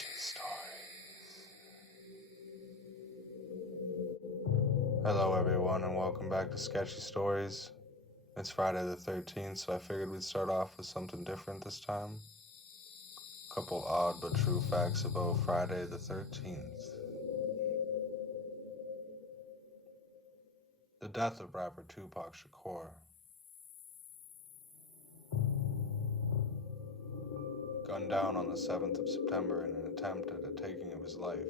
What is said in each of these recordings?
Sketchy Stories. Hello everyone and welcome back to Sketchy Stories. It's Friday the 13th, so I figured we'd start off with something different this time. A couple odd but true facts about Friday the 13th. The death of rapper Tupac Shakur. Gunned down on the 7th of September in an attempt at a taking of his life.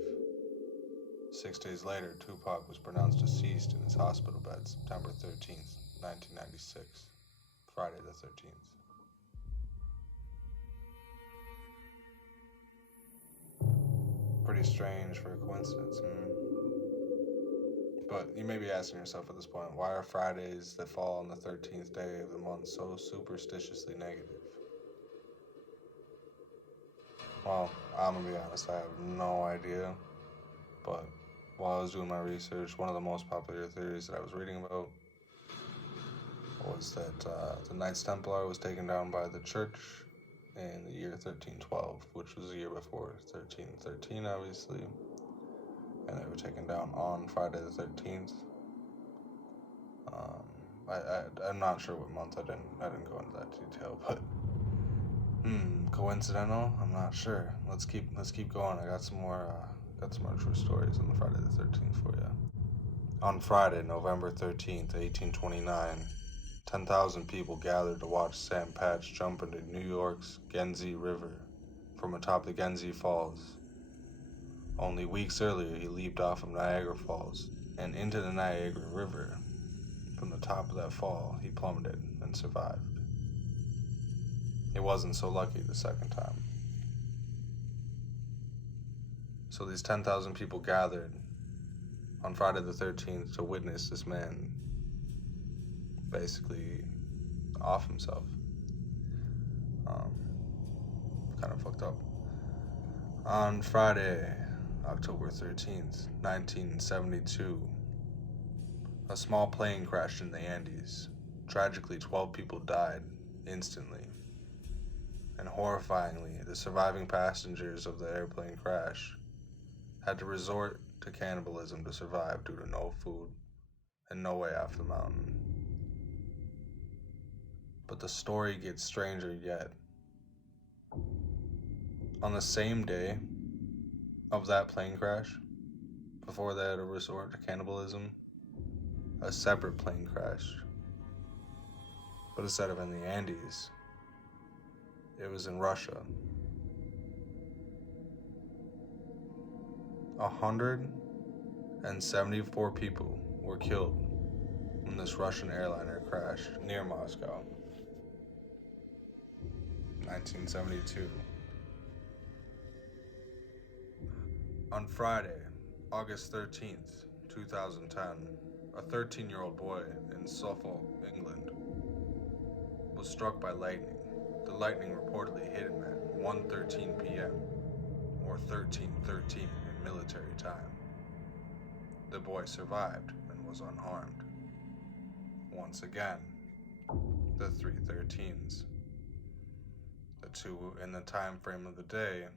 6 days later, Tupac was pronounced deceased in his hospital bed September 13th, 1996. Friday the 13th. Pretty strange for a coincidence, But you may be asking yourself at this point, why are Fridays that fall on the 13th day of the month so superstitiously negative? Well, I'm gonna be honest, I have no idea. But while I was doing my research, one of the most popular theories that I was reading about was that the Knights Templar was taken down by the church in the year 1312, which was the year before 1313, obviously. And they were taken down on Friday the 13th. I'm not sure what month. I didn't go into that detail, but coincidental? I'm not sure. Let's keep going. I got some more true stories on the Friday the 13th for you. On Friday, November 13th, 1829, 10,000 people gathered to watch Sam Patch jump into New York's Genzi River from atop the Genzi Falls. Only weeks earlier, he leaped off of Niagara Falls and into the Niagara River. From the top of that fall, he plummeted and survived. He wasn't so lucky the second time. So these 10,000 people gathered on Friday the 13th to witness this man basically off himself. Kind of fucked up. On Friday, October 13th, 1972, a small plane crashed in the Andes. Tragically, 12 people died instantly. And horrifyingly, the surviving passengers of the airplane crash had to resort to cannibalism to survive due to no food and no way off the mountain. But the story gets stranger yet. On the same day of that plane crash, before they had to resort to cannibalism, a separate plane crashed. But instead of in the Andes, it was in Russia. 174 people were killed when this Russian airliner crashed near Moscow. 1972. On Friday, August 13th, 2010, a 13-year-old boy in Suffolk, England, was struck by lightning. The lightning reportedly hit him at 1:13 p.m. or 13:13 in military time. The boy survived and was unharmed. Once again, the 3:13s. The two in the time frame of the day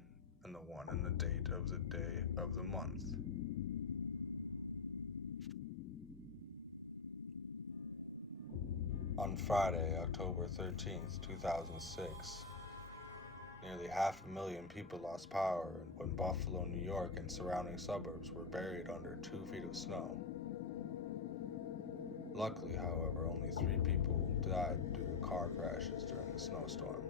and the one in the date of the day of the month. On Friday, October 13th, 2006, nearly 500,000 people lost power when Buffalo, New York and surrounding suburbs were buried under 2 feet of snow. Luckily, however, only 3 people died due to car crashes during the snowstorm.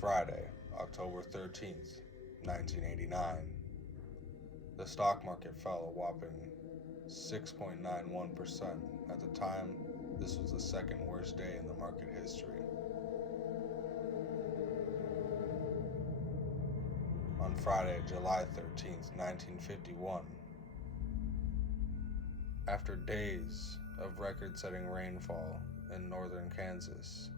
Friday, October 13th, 1989. The stock market fell a whopping 6.91%. At the time, this was the second worst day in the market history. On Friday, July 13th, 1951, after days of record-setting rainfall in northern Kansas,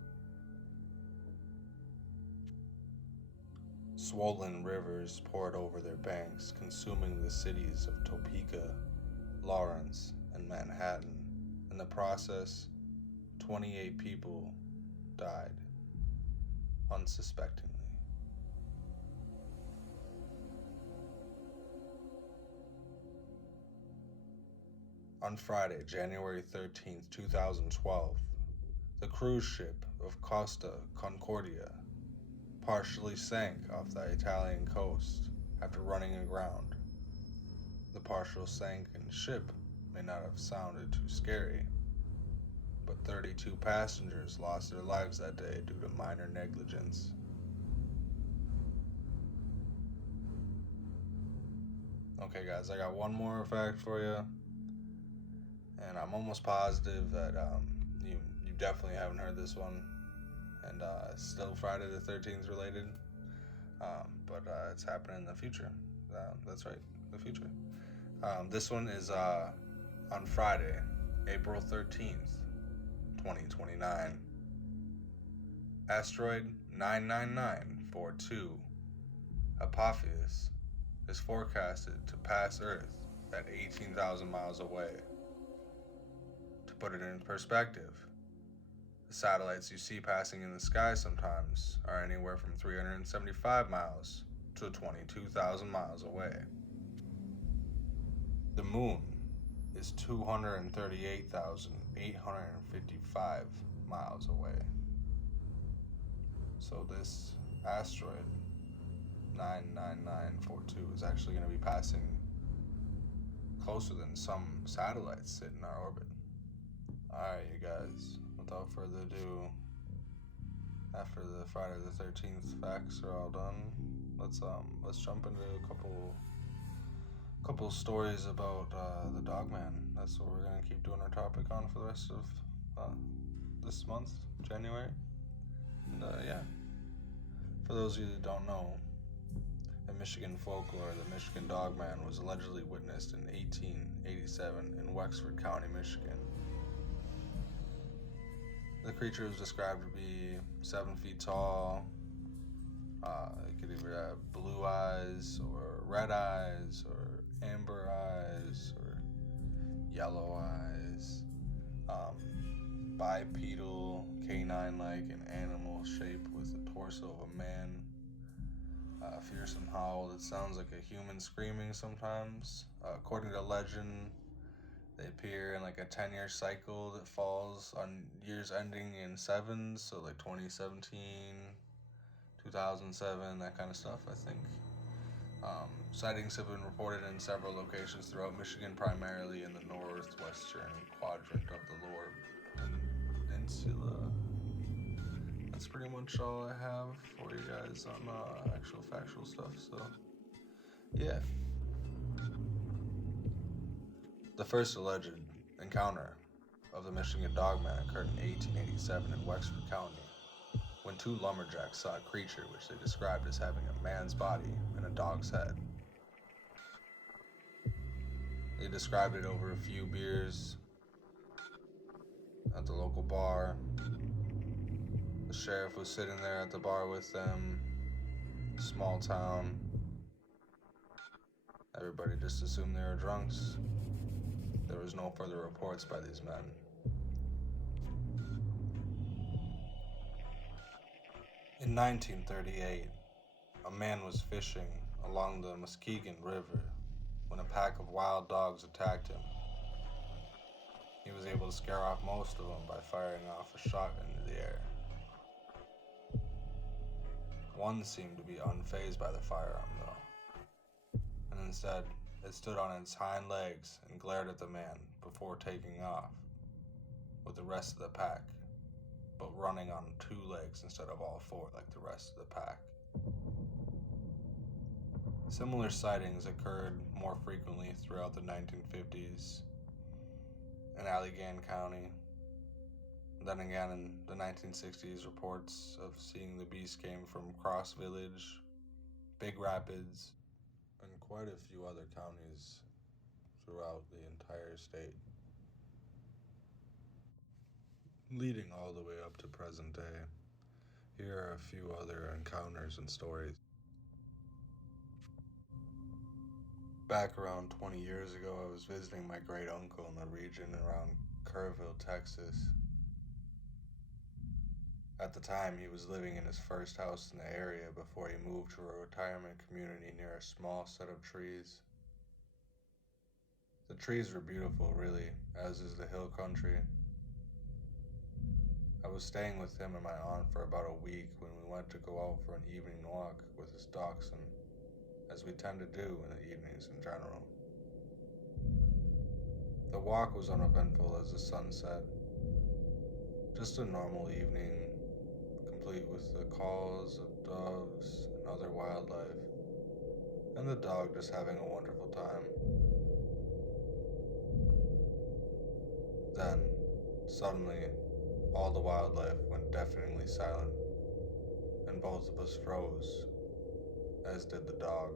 swollen rivers poured over their banks, consuming the cities of Topeka, Lawrence, and Manhattan. In the process, 28 people died. unsuspectingly. On Friday, January 13th, 2012, the cruise ship of Costa Concordia partially sank off the Italian coast after running aground. The partial sunken ship may not have sounded too scary, but 32 passengers lost their lives that day due to minor negligence. Okay, guys, I got one more fact for you, and I'm almost positive that you definitely haven't heard this one, and it's still Friday the 13th related, but it's happening in the future. That's right, the future. This one is on Friday, April 13th, 2029. Asteroid 99942, Apophis, is forecasted to pass Earth at 18,000 miles away. To put it in perspective, the satellites you see passing in the sky sometimes are anywhere from 375 miles to 22,000 miles away. The moon is 238,855 miles away. So this asteroid 99942 is actually going to be passing closer than some satellites sit in our orbit. Alright, you guys, without further ado, after the Friday the 13th facts are all done, let's jump into a couple stories about the Dogman. That's what we're gonna keep doing our topic on for the rest of this month, January. And yeah, for those of you that don't know, in Michigan folklore, the Michigan Dogman was allegedly witnessed in 1887 in Wexford County, Michigan. The creature was described to be 7 feet tall. It could either have blue eyes or red eyes or amber eyes or yellow eyes. Bipedal, canine-like, and animal shape with the torso of a man. Fearsome howl that sounds like a human screaming sometimes. According to legend, they appear in like a 10-year cycle that falls on years ending in sevens, so like 2017, 2007, that kind of stuff, I think. Sightings have been reported in several locations throughout Michigan, primarily in the northwestern quadrant of the Lower Peninsula. That's pretty much all I have for you guys on actual factual stuff, so yeah. The first alleged encounter of the Michigan Dogman occurred in 1887 in Wexford County, when two lumberjacks saw a creature which they described as having a man's body and a dog's head. They described it over a few beers at the local bar. The sheriff was sitting there at the bar with them. Small town. Everybody just assumed they were drunks. There was no further reports by these men. In 1938, a man was fishing along the Muskegon River when a pack of wild dogs attacked him. He was able to scare off most of them by firing off a shot into the air. One seemed to be unfazed by the firearm, though, and instead it stood on its hind legs and glared at the man before taking off with the rest of the pack, but running on 2 legs instead of all 4 like the rest of the pack. Similar sightings occurred more frequently throughout the 1950s in Allegan County. Then again in the 1960s, reports of seeing the beast came from Cross Village, Big Rapids, and quite a few other counties throughout the entire state, leading all the way up to present day. Here are a few other encounters and stories. Back around 20 years ago, I was visiting my great uncle in the region around Kerrville, Texas. At the time, he was living in his first house in the area before he moved to a retirement community near a small set of trees. The trees were beautiful, really, as is the hill country. I was staying with him and my aunt for about a week when we went to go out for an evening walk with his dachshund, as we tend to do in the evenings in general. The walk was uneventful as the sun set. Just a normal evening, complete with the calls of doves and other wildlife, and the dog just having a wonderful time. Then, suddenly, all the wildlife went deafeningly silent, and both of us froze, as did the dog.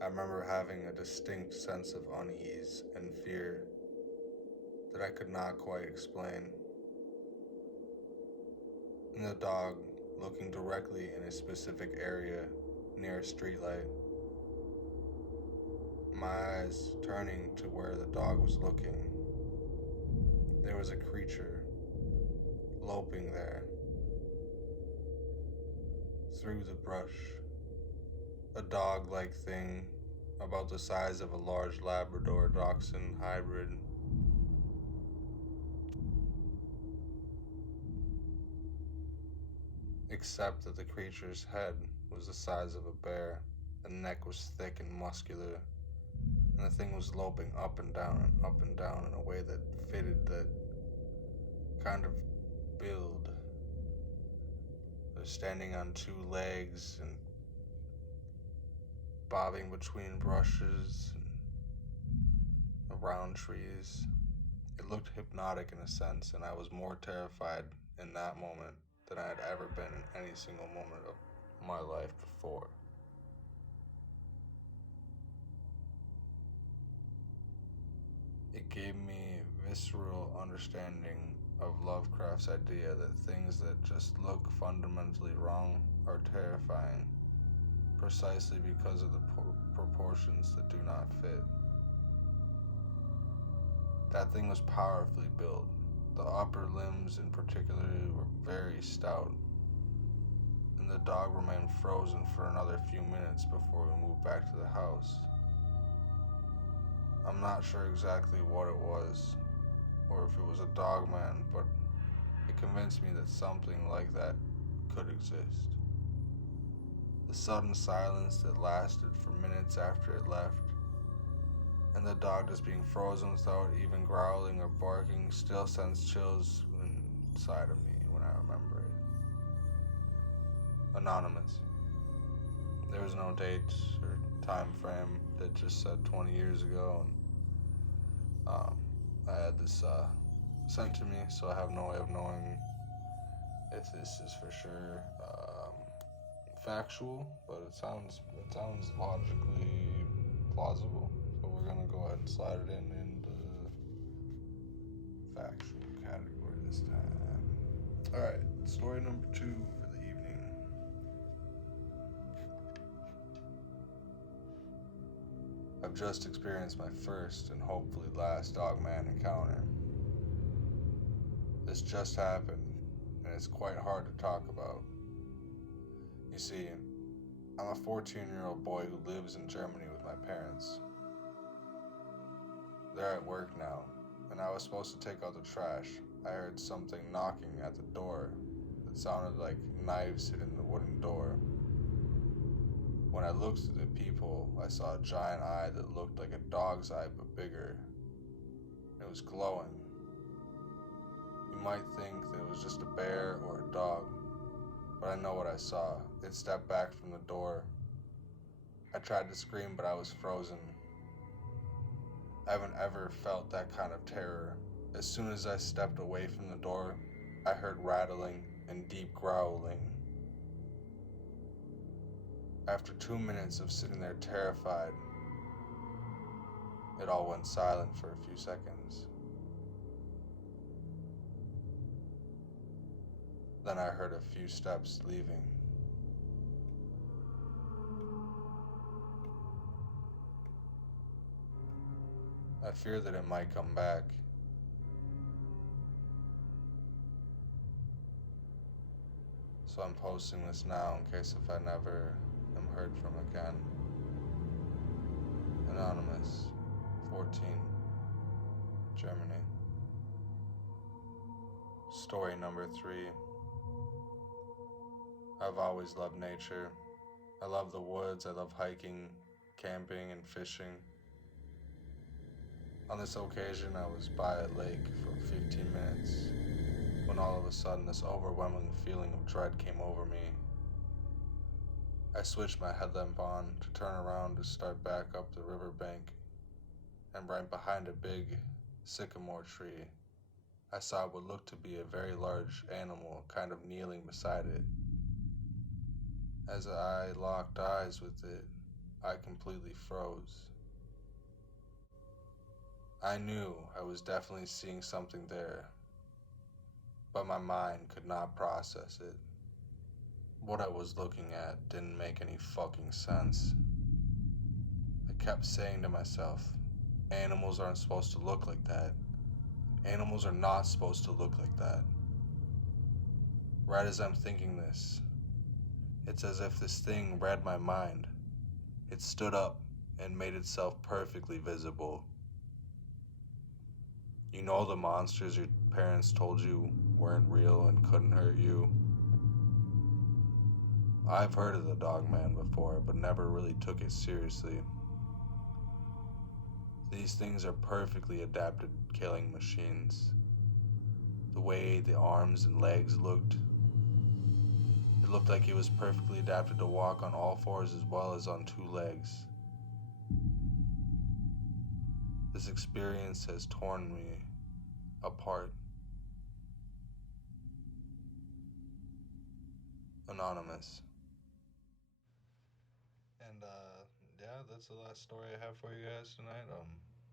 I remember having a distinct sense of unease and fear that I could not quite explain, and the dog looking directly in a specific area near a streetlight. My eyes turning to where the dog was looking, there was a creature loping there through the brush. A dog-like thing about the size of a large Labrador Dachshund hybrid. Except that the creature's head was the size of a bear, the neck was thick and muscular, and the thing was loping up and down and up and down in a way that fitted that kind of build. They're standing on two legs and bobbing between brushes and around trees. It looked hypnotic in a sense, and I was more terrified in that moment than I had ever been in any single moment of my life before. It gave me visceral understanding of Lovecraft's idea that things that just look fundamentally wrong are terrifying, precisely because of the proportions that do not fit. That thing was powerfully built. The upper limbs in particular were very stout, and the dog remained frozen for another few minutes before we moved back to the house. I'm not sure exactly what it was, or if it was a dog man, but it convinced me that something like that could exist. The sudden silence that lasted for minutes after it left, and the dog just being frozen without even growling or barking, still sends chills inside of me when I remember it. Anonymous. There was no date or time frame that just said 20 years ago, and I had this sent to me, so I have no way of knowing if this is for sure factual, but it sounds logically plausible. So we're gonna go ahead and slide it in the factual category this time. All right, story number 2 for the evening. I've just experienced my first and hopefully last dog-man encounter. This just happened, and it's quite hard to talk about. You see, I'm a 14-year-old boy who lives in Germany with my parents. They're at work now, and I was supposed to take out the trash. I heard something knocking at the door that sounded like knives hitting the wooden door. When I looked through the peephole, I saw a giant eye that looked like a dog's eye but bigger. It was glowing. You might think that it was just a bear or a dog, but I know what I saw. It stepped back from the door. I tried to scream, but I was frozen. I haven't ever felt that kind of terror. As soon as I stepped away from the door, I heard rattling and deep growling. After 2 minutes of sitting there terrified, it all went silent for a few seconds. Then I heard a few steps leaving. I feared that it might come back. So I'm posting this now in case if I never am heard from again. Anonymous, 14, Germany. Story number 3. I've always loved nature. I love the woods, I love hiking, camping, and fishing. On this occasion, I was by a lake for 15 minutes when all of a sudden this overwhelming feeling of dread came over me. I switched my headlamp on to turn around to start back up the riverbank, and right behind a big sycamore tree, I saw what looked to be a very large animal kind of kneeling beside it. As I locked eyes with it, I completely froze. I knew I was definitely seeing something there, but my mind could not process it. What I was looking at didn't make any fucking sense. I kept saying to myself, animals aren't supposed to look like that. Animals are not supposed to look like that. Right as I'm thinking this, it's as if this thing read my mind. It stood up and made itself perfectly visible. You know the monsters your parents told you weren't real and couldn't hurt you? I've heard of the Dogman before, but never really took it seriously. These things are perfectly adapted killing machines. The way the arms and legs looked, it looked like it was perfectly adapted to walk on all fours as well as on two legs. This experience has torn me apart. Anonymous. And yeah, that's the last story I have for you guys tonight.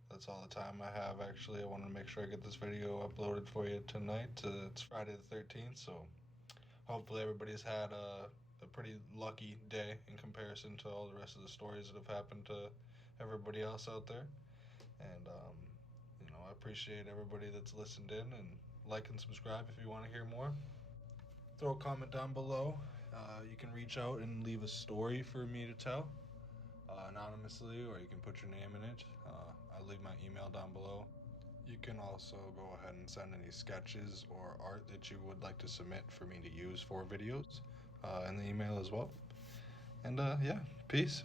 That's all the time I have. Actually, I want to make sure I get this video uploaded for you tonight. It's Friday the 13th, so hopefully everybody's had a pretty lucky day in comparison to all the rest of the stories that have happened to everybody else out there. And I appreciate everybody that's listened in, and like and subscribe if you want to hear more. Throw a comment down below. You can reach out and leave a story for me to tell anonymously, or you can put your name in it. I'll leave my email down below. You can also go ahead and send any sketches or art that you would like to submit for me to use for videos in the email as well. And yeah, peace.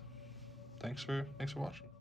Thanks for watching.